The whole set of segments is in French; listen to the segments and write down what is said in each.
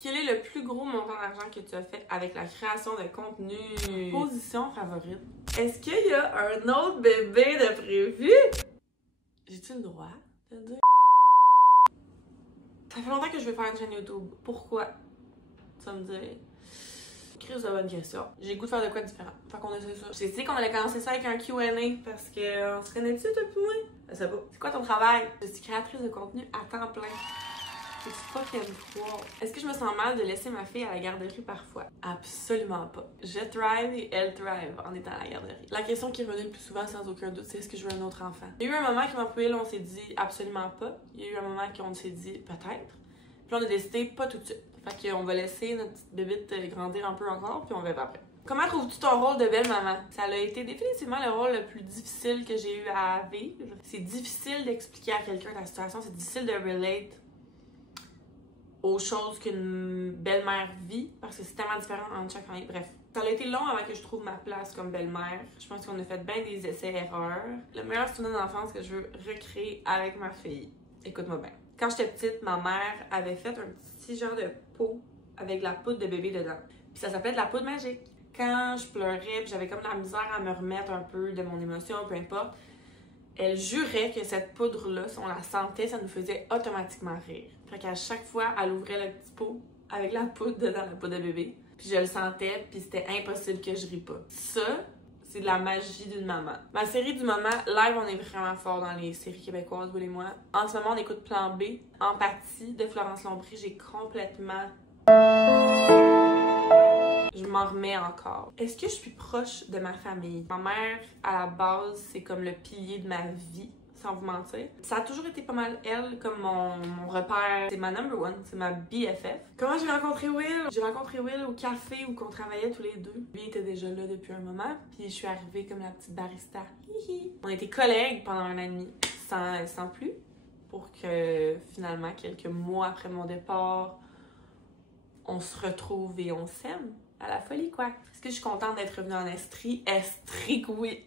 Quel est le plus gros montant d'argent que tu as fait avec la création de contenu? Position favorite. Est-ce qu'il y a un autre bébé de prévu? J'ai-tu le droit de le dire? Ça fait longtemps que je veux faire une chaîne YouTube. Pourquoi? Ça me dit. Crise de bonne question. J'ai le goût de faire de quoi de différent. Fait qu'on essaie ça. J'ai dit qu'on allait commencer ça avec un Q&A parce qu'on se connaît-tu depuis moi? Je sais pas. C'est quoi ton travail? Je suis créatrice de contenu à temps plein. C'est fucking froid. Est-ce que je me sens mal de laisser ma fille à la garderie parfois? Absolument pas. Je thrive et elle thrive en étant à la garderie. La question qui est revenue le plus souvent, sans aucun doute, c'est est-ce que je veux un autre enfant? Il y a eu un moment qui m'a pris, là, on s'est dit absolument pas. Il y a eu un moment qu'on s'est dit peut-être. Puis on a décidé pas tout de suite. Fait qu'on va laisser notre petite bébite grandir un peu encore, puis on verra après. Comment trouves-tu ton rôle de belle maman? Ça a été définitivement le rôle le plus difficile que j'ai eu à vivre. C'est difficile d'expliquer à quelqu'un ta situation, c'est difficile de relate aux choses qu'une belle-mère vit, parce que c'est tellement différent entre chaque famille. Bref, ça a été long avant que je trouve ma place comme belle-mère. Je pense qu'on a fait bien des essais-erreurs. Le meilleur souvenir d'enfance que je veux recréer avec ma fille. Écoute-moi bien. Quand j'étais petite, ma mère avait fait un petit genre de pot avec de la poudre de bébé dedans. Puis ça s'appelait de la poudre magique. Quand je pleurais, puis j'avais comme de la misère à me remettre un peu de mon émotion, peu importe, elle jurait que cette poudre-là, si on la sentait, ça nous faisait automatiquement rire. Fait qu'à chaque fois, elle ouvrait le petit pot avec la poudre dedans, la poudre de bébé. Puis je le sentais, puis c'était impossible que je rie pas. Ça, c'est de la magie d'une maman. Ma série du moment, live, on est vraiment fort dans les séries québécoises, vous et moi. En ce moment, on écoute Plan B, Empathie de Florence Lompré. J'ai complètement... Je m'en remets encore. Est-ce que je suis proche de ma famille? Ma mère, à la base, c'est comme le pilier de ma vie, sans vous mentir. Ça a toujours été pas mal elle, comme mon repère. C'est ma number one, c'est ma BFF. Comment j'ai rencontré Will? J'ai rencontré Will au café où on travaillait tous les deux. Lui était déjà là depuis un moment, puis je suis arrivée comme la petite barista. Hihi. On était collègues pendant un an et demi, sans plus, pour que finalement, quelques mois après mon départ, on se retrouve et on s'aime. À la folie, quoi. Est-ce que je suis contente d'être revenue en Estrie? Estrie, oui!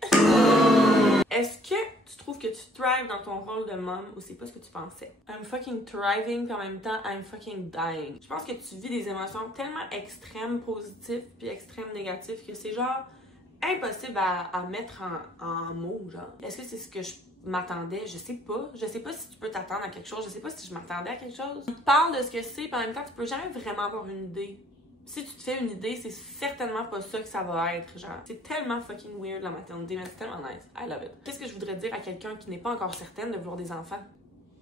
Est-ce que tu trouves que tu thrives dans ton rôle de mom ou c'est pas ce que tu pensais? I'm fucking thriving, puis en même temps, I'm fucking dying. Je pense que tu vis des émotions tellement extrêmes positives puis extrêmes négatives que c'est genre impossible à mettre en mots, genre. Est-ce que c'est ce que je m'attendais? Je sais pas. Je sais pas si tu peux t'attendre à quelque chose. Je sais pas si je m'attendais à quelque chose. Tu parles de ce que c'est, puis en même temps, tu peux jamais vraiment avoir une idée. Si tu te fais une idée, c'est certainement pas ça que ça va être, genre. C'est tellement fucking weird la maternité, mais c'est tellement nice. I love it. Qu'est-ce que je voudrais dire à quelqu'un qui n'est pas encore certaine de vouloir des enfants?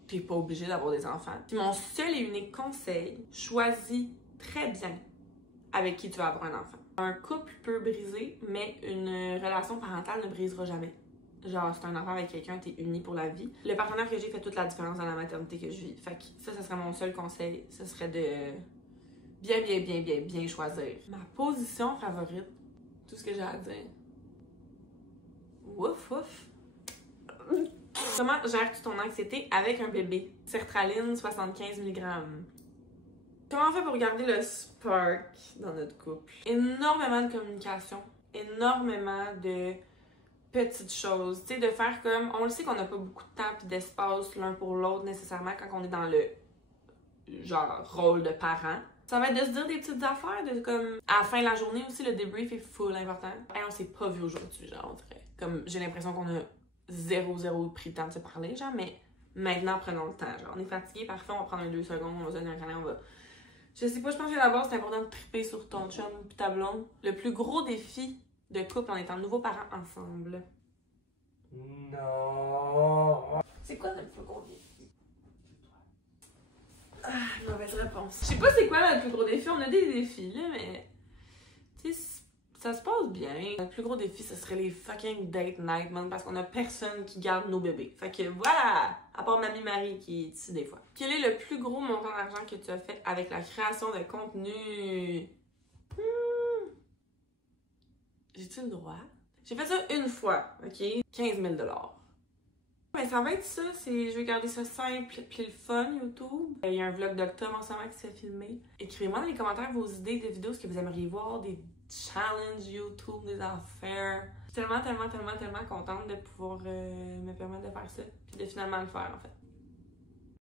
T'es pas obligé d'avoir des enfants. Puis mon seul et unique conseil, choisis très bien avec qui tu vas avoir un enfant. Un couple peut briser, mais une relation parentale ne brisera jamais. Genre, c'est un enfant avec quelqu'un, t'es uni pour la vie. Le partenaire que j'ai fait toute la différence dans la maternité que je vis. Fait que ça serait mon seul conseil. Ce serait de bien choisir. Ma position favorite, tout ce que j'ai à dire. Ouf. Comment gères-tu ton anxiété avec un bébé? Sertraline, 75 mg. Comment on fait pour garder le spark dans notre couple? Énormément de communication, énormément de petites choses. Tu sais, de faire comme... On le sait qu'on n'a pas beaucoup de temps et d'espace l'un pour l'autre nécessairement quand on est dans le genre rôle de parent. Ça va être de se dire des petites affaires, de comme à la fin de la journée aussi, le débrief est full important. Hey, on s'est pas vu aujourd'hui, genre, on dirait. Comme j'ai l'impression qu'on a zéro pris le temps de se parler, genre, mais maintenant prenons le temps, genre. On est fatigué, parfait, on va prendre 2 secondes, on va se donner un câlin, on va. Je sais pas, je pense que d'abord c'est important de triper sur ton chum pis ta blonde. Le plus gros défi de couple en étant nouveaux parents ensemble. Non. C'est quoi le plus gros défi? Ah, mauvaise réponse. Je sais pas c'est quoi le plus gros défi. On a des défis, là, mais... Tu sais, ça se passe bien. Le plus gros défi, ce serait les fucking date night, man, parce qu'on a personne qui garde nos bébés. Fait que voilà! À part Mamie Marie qui est ici des fois. Quel est le plus gros montant d'argent que tu as fait avec la création de contenu? J'ai-tu le droit? J'ai fait ça une fois, ok? 15 000 $. Mais ça va être ça, je vais garder ça simple puis le fun, YouTube. Il y a un vlog d'octobre en ce moment qui s'est filmé. Écrivez-moi dans les commentaires vos idées de vidéos, ce que vous aimeriez voir, des challenges YouTube, des affaires. Je suis tellement contente de pouvoir me permettre de faire ça, puis de finalement le faire en fait.